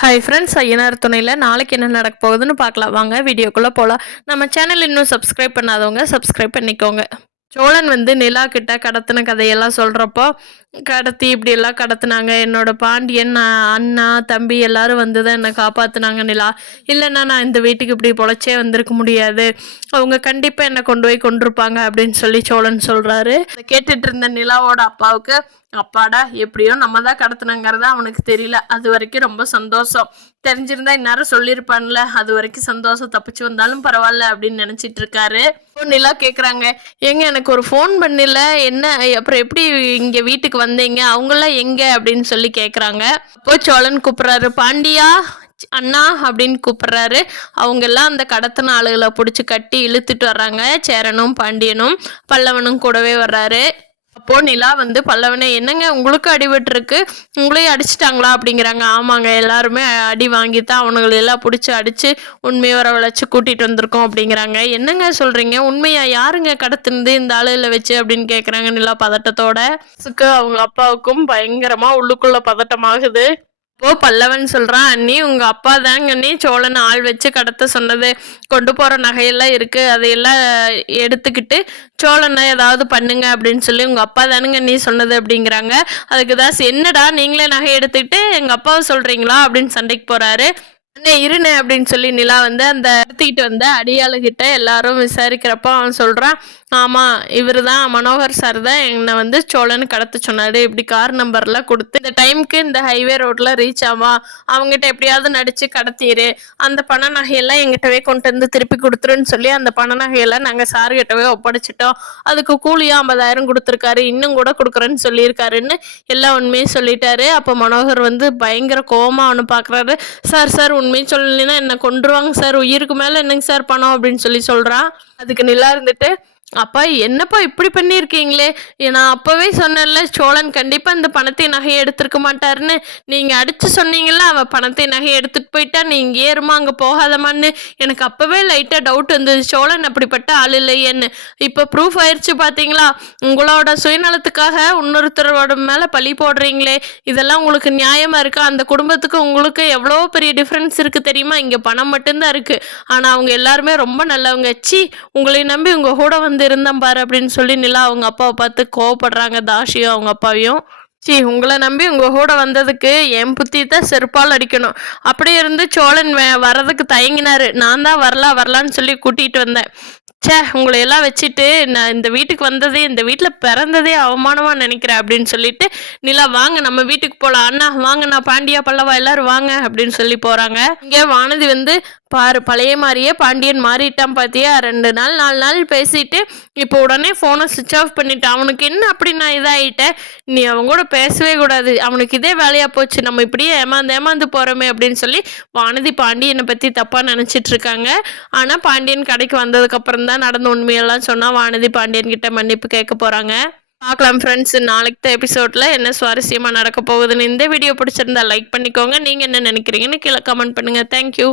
Hi friends, Ayyanar துணையில் நாளைக்கு என்ன நடக்க போகுதுன்னு பார்க்கலாம். வாங்க வீடியோக்குள்ளே போகலாம். நம்ம சேனல் இன்னும் சப்ஸ்கிரைப் பண்ணாதவங்க சப்ஸ்கிரைப் பண்ணிக்கோங்க. சோழன் வந்து நிலா கிட்ட கடத்தின கதையெல்லாம் சொல்கிறப்போ, கடத்தி இப்படியெல்லாம் கடத்தினாங்க, என்னோட பாண்டியன் அண்ணா தம்பி எல்லாரும் வந்து தான் என்னை காப்பாற்றினாங்க நிலா. இல்லைன்னா நான் இந்த வீட்டுக்கு இப்படி பொழைச்சே வந்திருக்க முடியாது, அவங்க கண்டிப்பாக என்னை கொண்டு போய் கொண்டிருப்பாங்க அப்படின்னு சொல்லி சோழன் சொல்கிறாரு. கேட்டுட்டு இருந்த நிலாவோட அப்பாவுக்கு, அப்பாடா எப்படியோ நம்ம தான் கடத்தினங்கிறத அவனுக்கு தெரியல. அது வரைக்கும் ரொம்ப சந்தோஷம். தெரிஞ்சிருந்தா இந்நேரம் சொல்லியிருப்பான்ல, அது வரைக்கும் சந்தோஷம், தப்பிச்சு வந்தாலும் பரவாயில்ல அப்படின்னு நினச்சிட்டு இருக்காரு. நிலா கேட்குறாங்க, ஏங்க எனக்கு ஒரு ஃபோன் பண்ணல, என்ன அப்புறம் எப்படி இங்கே வீட்டுக்கு வந்தீங்க, அவங்களாம் எங்கே அப்படின்னு சொல்லி கேட்குறாங்க. அப்போ சோழன் கூப்பிட்றாரு, பாண்டியா அண்ணா அப்படின்னு கூப்பிட்றாரு. அவங்க எல்லாம் அந்த கடத்தின ஆளுகளை பிடிச்சி கட்டி இழுத்துட்டு வர்றாங்க. சேரனும் பாண்டியனும் பல்லவனும் கூடவே வர்றாரு. அப்போ நிலா வந்து பல்லவனே, என்னங்க உங்களுக்கு அடிபட்டுருக்கு, உங்களையும் அடிச்சிட்டாங்களா அப்படிங்கிறாங்க. ஆமாங்க, எல்லாருமே அடி வாங்கித்தான் அவனுங்களெல்லாம் பிடிச்சி அடித்து உண்மையை வரவழைச்சி கூட்டிகிட்டு வந்திருக்கோம் அப்படிங்கிறாங்க. என்னங்க சொல்கிறீங்க, உண்மையா யாருங்க கடத்துனது இந்த ஆளுகளை வச்சு அப்படின்னு கேட்குறாங்க நிலா பதட்டத்தோட. அவங்க அப்பாவுக்கும் பயங்கரமாக உள்ளுக்குள்ள பதட்டமாகுது. இப்போ பல்லவன் சொல்கிறான், அண்ணி உங்கள் அப்பா தாங்க அண்ணி சோழன் ஆள் வச்சு கடத்த சொன்னது, கொண்டு போகிற நகையெல்லாம் இருக்குது, அதையெல்லாம் எடுத்துக்கிட்டு சோழனை ஏதாவது பண்ணுங்க அப்படின்னு சொல்லி உங்கள் அப்பா தானுங்க நீ சொன்னது அப்படிங்கிறாங்க. அதுக்கு தான் என்னடா நீங்களே நகை எடுத்துக்கிட்டு எங்கள் அப்பாவை சொல்கிறீங்களா அப்படின்னு சண்டைக்கு போகிறாரு. அண்ணே இருண்ணே அப்படின்னு சொல்லி நிலா வந்து அந்த எடுத்துக்கிட்டு வந்த அடியாளுகிட்ட எல்லாரும் விசாரிக்கிறப்போ அவன் சொல்கிறான், ஆமாம் இவர் தான் மனோகர் சார் தான் என்னை வந்து சோழன்னு கடத்த சொன்னார், இப்படி கார் நம்பர்லாம் கொடுத்து இந்த டைமுக்கு இந்த ஹைவே ரோட்டில் ரீச் ஆவா, அவங்ககிட்ட எப்படியாவது நடித்து கடத்திடு, அந்த பண நகையெல்லாம் எங்கிட்டவே கொண்டு வந்து திருப்பி கொடுத்துருன்னு சொல்லி அந்த பண நகையெல்லாம் நாங்கள் சார்கிட்டவே ஒப்படைச்சிட்டோம், அதுக்கு கூலியாக 50,000 கொடுத்துருக்காரு, இன்னும் கூட கொடுக்குறேன்னு சொல்லியிருக்காருன்னு எல்லா உண்மையும் சொல்லிட்டாரு. அப்போ மனோகர் வந்து பயங்கர கோவமாக அவனு பார்க்குறாரு. சார் சார் உண்மையை சொல்லலைன்னா என்னை கொண்டுருவாங்க சார், உயிருக்கு மேலே என்னங்க சார் பணம் அப்படின்னு சொல்லி சொல்கிறான். அதுக்கு நிலா இருந்துட்டு, அப்பா என்னப்பா இப்படி பண்ணியிருக்கீங்களே, நான் அப்போவே சொன்னேன்ல சோழன் கண்டிப்பாக இந்த பணத்தை நகையை எடுத்துருக்க மாட்டாருன்னு, நீங்கள் அடித்து சொன்னீங்களா அவன் பணத்தை நகையை எடுத்துகிட்டு போயிட்டா நீங்கள் ஏறுமா அங்கே போகாதமான்னு, எனக்கு அப்போவே லைட்டாக டவுட் வந்தது சோழன் அப்படிப்பட்ட ஆள் இல்லையேன்னு. இப்போ ப்ரூஃப் ஆயிடுச்சு பார்த்தீங்களா, உங்களோட சுயநலத்துக்காக இன்னொருத்தரோட மேலே பழி போடுறீங்களே, இதெல்லாம் உங்களுக்கு நியாயமாக இருக்கா, அந்த குடும்பத்துக்கு உங்களுக்கு எவ்வளோ பெரிய டிஃப்ரென்ஸ் இருக்குது தெரியுமா, இங்கே பணம் மட்டும்தான் இருக்குது, ஆனால் அவங்க எல்லாருமே ரொம்ப நல்லவங்க, சி உங்களை நம்பி உங்கள் கூட வந்து இருந்தேன் பாரு அப்படின்னு சொல்லி நிலா அவங்க அப்பாவை பார்த்து கோவப்படுறாங்க. தாஷியும் அவங்க அப்பாவையும், சி உங்களை நம்பி உங்கள் கூட வந்ததுக்கு என் புத்தி தான் செருப்பால் அடிக்கணும், அப்படி இருந்து சோழன் வர்றதுக்கு தயங்கினாரு, நான் தான் வரலான்னு சொல்லி கூட்டிகிட்டு வந்தேன், சே உங்களை எல்லாம் வச்சுட்டு நான் இந்த வீட்டுக்கு வந்ததே, இந்த வீட்டில் பிறந்ததே அவமானமாக நினைக்கிறேன் அப்படின்னு சொல்லிட்டு நிலா வாங்க நம்ம வீட்டுக்கு போகலாம், அண்ணா வாங்க, நான் பாண்டியா பல்லவா எல்லாரும் வாங்க அப்படின்னு சொல்லி போகிறாங்க. இங்கே வானதி வந்து, பாரு பழைய மாதிரியே பாண்டியன் மாறிட்டான் பார்த்தியா, 2 நாள் 4 நாள் பேசிட்டு இப்போ உடனே ஃபோனை சுவிட்ச் ஆஃப் பண்ணிட்டான், அவனுக்கு என்ன அப்படி நான் இதாகிட்டேன், நீ அவங்க கூட பேசவே கூடாது, அவனுக்கு இதே வேலையாக போச்சு, நம்ம இப்படியே ஏமாந்து போகிறோமே அப்படின்னு சொல்லி வானதி பாண்டியனை பற்றி தப்பாக நினச்சிட்டு இருக்காங்க. ஆனால் பாண்டியன் கடைக்கு வந்ததுக்கப்புறம் தான் நடந்த உண்மையெல்லாம் சொன்னால் வானதி பாண்டியன் கிட்ட மன்னிப்பு கேட்க போகிறாங்க. பார்க்கலாம் ஃப்ரெண்ட்ஸ், நாளைக்கு எபிசோடில் என்ன சுவாரஸ்யமாக நடக்க போகுதுன்னு. இந்த வீடியோ பிடிச்சிருந்தா லைக் பண்ணிக்கோங்க, நீங்கள் என்ன நினைக்கிறீங்கன்னு கீழே கமெண்ட் பண்ணுங்கள். தேங்க்யூ.